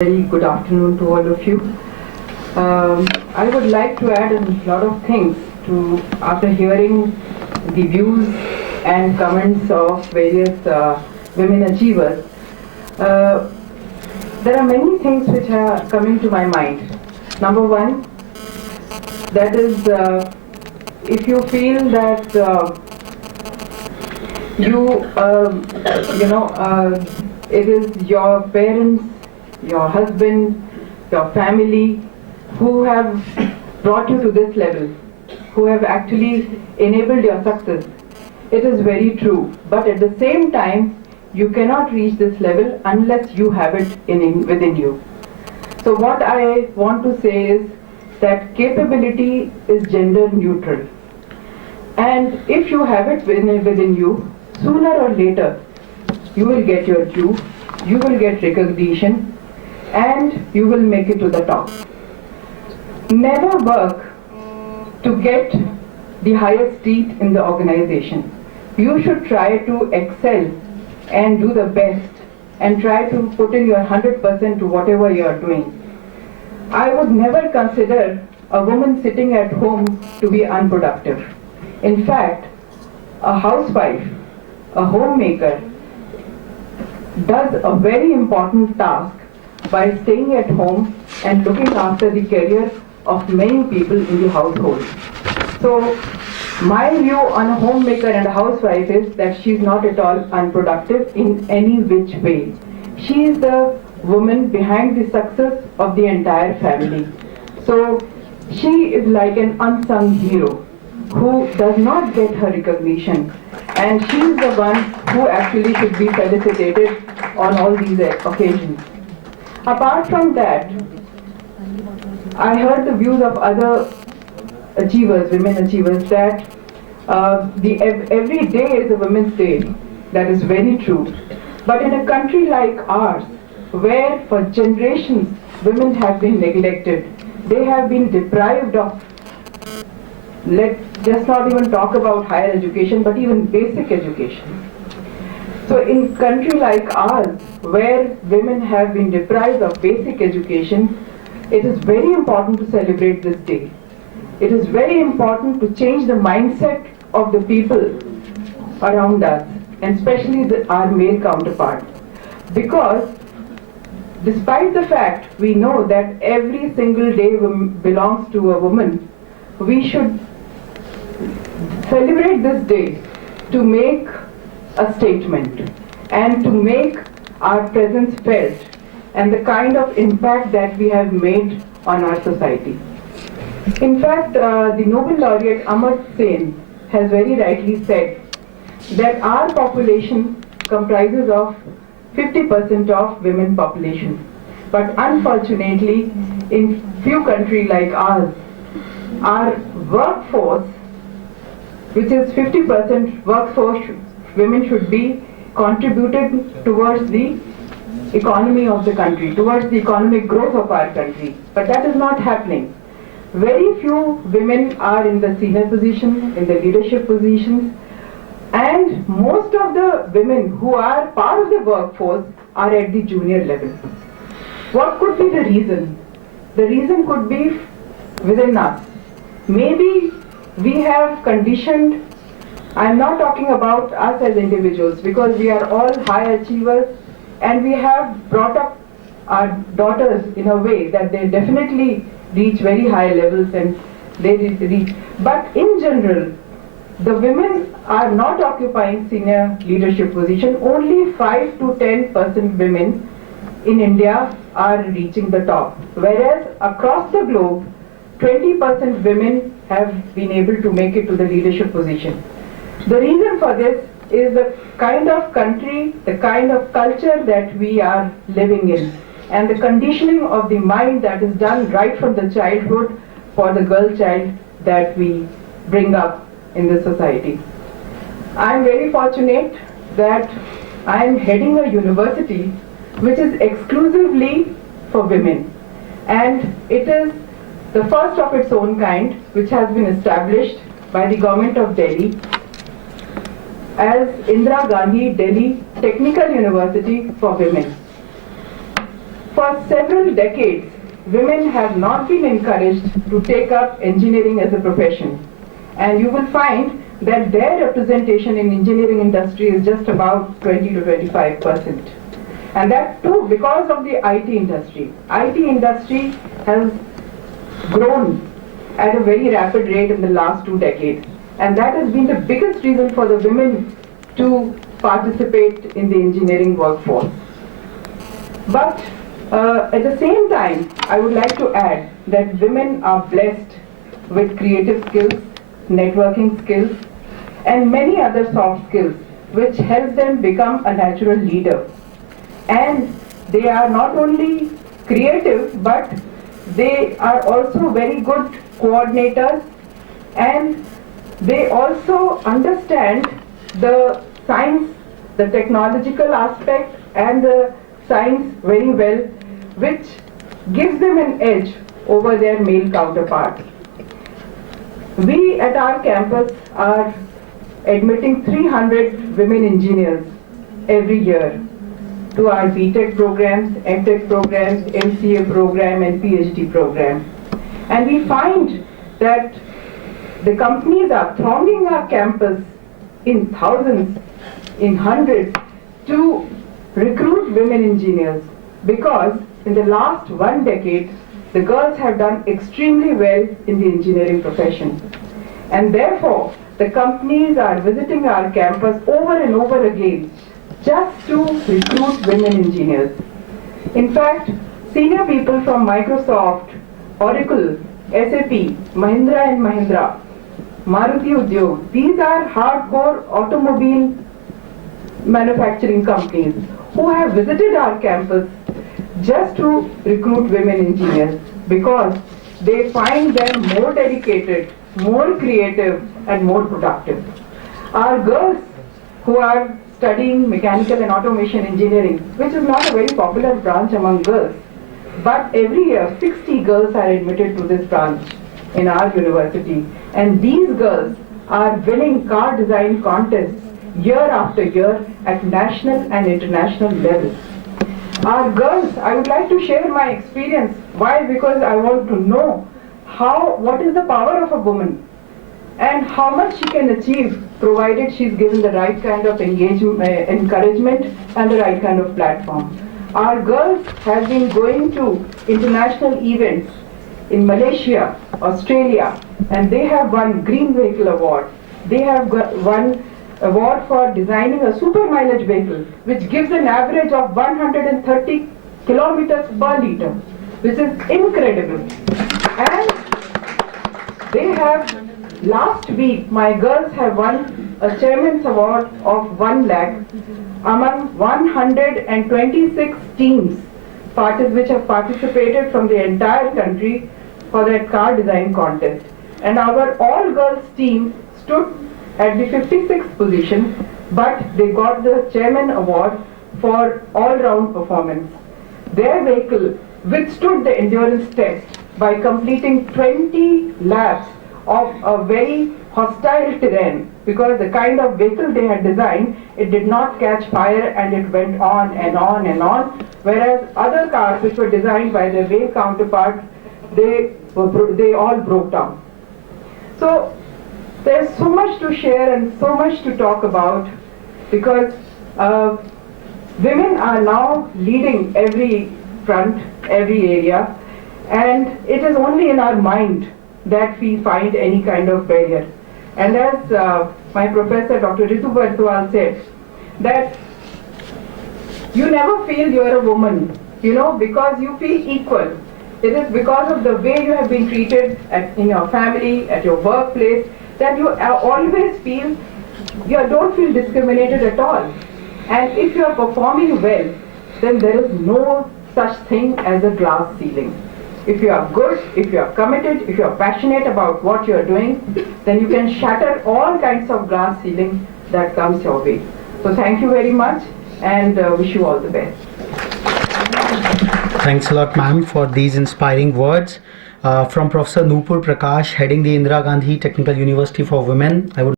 Very good afternoon to all of you. I would like to add a lot of things to after hearing the views and comments of various women achievers. There are many things which are coming to my mind. Number one, that is, if you feel that it is your parents, your husband, your family who have brought you to this level, who have actually enabled your success. It is very true. But at the same time, you cannot reach this level unless you have it within you. So what I want to say is that capability is gender neutral. And if you have it within you, sooner or later, you will get your due, you will get recognition, and you will make it to the top. Never work to get the highest seat in the organization. You should try to excel and do the best and try to put in your 100% to whatever you are doing. I would never consider a woman sitting at home to be unproductive. In fact, a housewife, a homemaker, does a very important task by staying at home and looking after the career of many people in the household. So my view on a homemaker and a housewife is that she is not at all unproductive in any which way. She is the woman behind the success of the entire family. So she is like an unsung hero who does not get her recognition, and she is the one who actually should be felicitated on all these occasions. Apart from that, I heard the views of other achievers, women achievers, that every day is a Women's Day. That is very true. But in a country like ours, where for generations women have been neglected, they have been deprived of, let's just not even talk about higher education, but even basic education. So in a country like ours, where women have been deprived of basic education, it is very important to celebrate this day. It is very important to change the mindset of the people around us, and especially our male counterparts. Because despite the fact we know that every single day belongs to a woman, we should celebrate this day to make a statement and to make our presence felt and the kind of impact that we have made on our society. In fact, the Nobel laureate Amartya Sen has very rightly said that our population comprises of 50% of women population. But unfortunately, in few countries like ours, our workforce, which is 50% workforce, women should be contributed towards the economy of the country, towards the economic growth of our country. But that is not happening. Very few women are in the senior position, in the leadership positions, and most of the women who are part of the workforce are at the junior level. What could be the reason? The reason could be within us. Maybe we have conditioned, I'm not talking about us as individuals, because we are all high achievers and we have brought up our daughters in a way that they definitely reach very high levels and they reach. But in general, the women are not occupying senior leadership position. Only 5 to 10% women in India are reaching the top. Whereas across the globe, 20% women have been able to make it to the leadership position. The reason for this is the kind of country, the kind of culture that we are living in, and the conditioning of the mind that is done right from the childhood for the girl child that we bring up in the society. I am very fortunate that I am heading a university which is exclusively for women, and it is the first of its own kind which has been established by the government of Delhi as Indira Gandhi Delhi Technical University for Women. For several decades, women have not been encouraged to take up engineering as a profession. And you will find that their representation in engineering industry is just about 20 to 25%. And that too because of the IT industry. IT industry has grown at a very rapid rate in the last 2 decades. And that has been the biggest reason for the women to participate in the engineering workforce. But at the same time, I would like to add that women are blessed with creative skills, networking skills, and many other soft skills which help them become a natural leader. And they are not only creative, but they are also very good coordinators, and they also understand the science, the technological aspect and the science very well, which gives them an edge over their male counterparts. We at our campus are admitting 300 women engineers every year to our BTech programs, MTech programs, MCA program and PhD program. And we find that the companies are thronging our campus in thousands, in hundreds, to recruit women engineers, because in the last 1 decade, the girls have done extremely well in the engineering profession. And therefore, the companies are visiting our campus over and over again just to recruit women engineers. In fact, senior people from Microsoft, Oracle, SAP, Mahindra and Mahindra, Maruti Udyog, these are hardcore automobile manufacturing companies who have visited our campus just to recruit women engineers, because they find them more dedicated, more creative and more productive. Our girls who are studying mechanical and automation engineering, which is not a very popular branch among girls, but every year 60 girls are admitted to this branch in our university, and these girls are winning car design contests year after year at national and international levels. Our girls, I would like to share my experience. Why? Because I want to know what is the power of a woman and how much she can achieve provided she's given the right kind of encouragement and the right kind of platform. Our girls have been going to international events in Malaysia, Australia, and they have won Green Vehicle Award. They have won award for designing a super mileage vehicle, which gives an average of 130 kilometers per liter, which is incredible. And they have, last week, my girls have won a chairman's award of 1 lakh among 126 teams which have participated from the entire country for that car design contest. And our all-girls team stood at the 56th position, but they got the chairman award for all-round performance. Their vehicle withstood the endurance test by completing 20 laps of a very hostile terrain, because the kind of vehicle they had designed, it did not catch fire and it went on and on and on, whereas other cars which were designed by their male counterparts, they all broke down. So there's so much to share and so much to talk about, because women are now leading every front, every area, and it is only in our mind that we find any kind of barrier. And as my professor, Dr. Ritu Bartwal said, that you never feel you're a woman, because you feel equal. It is because of the way you have been treated in your family, at your workplace, that you always feel, you don't feel discriminated at all. And if you are performing well, then there is no such thing as a glass ceiling. If you are good, if you are committed, if you are passionate about what you are doing, then you can shatter all kinds of glass ceiling that comes your way. So thank you very much, and wish you all the best. Thanks a lot, ma'am, for these inspiring words. From Professor Nupur Prakash, heading the Indira Gandhi Technical University for Women, I would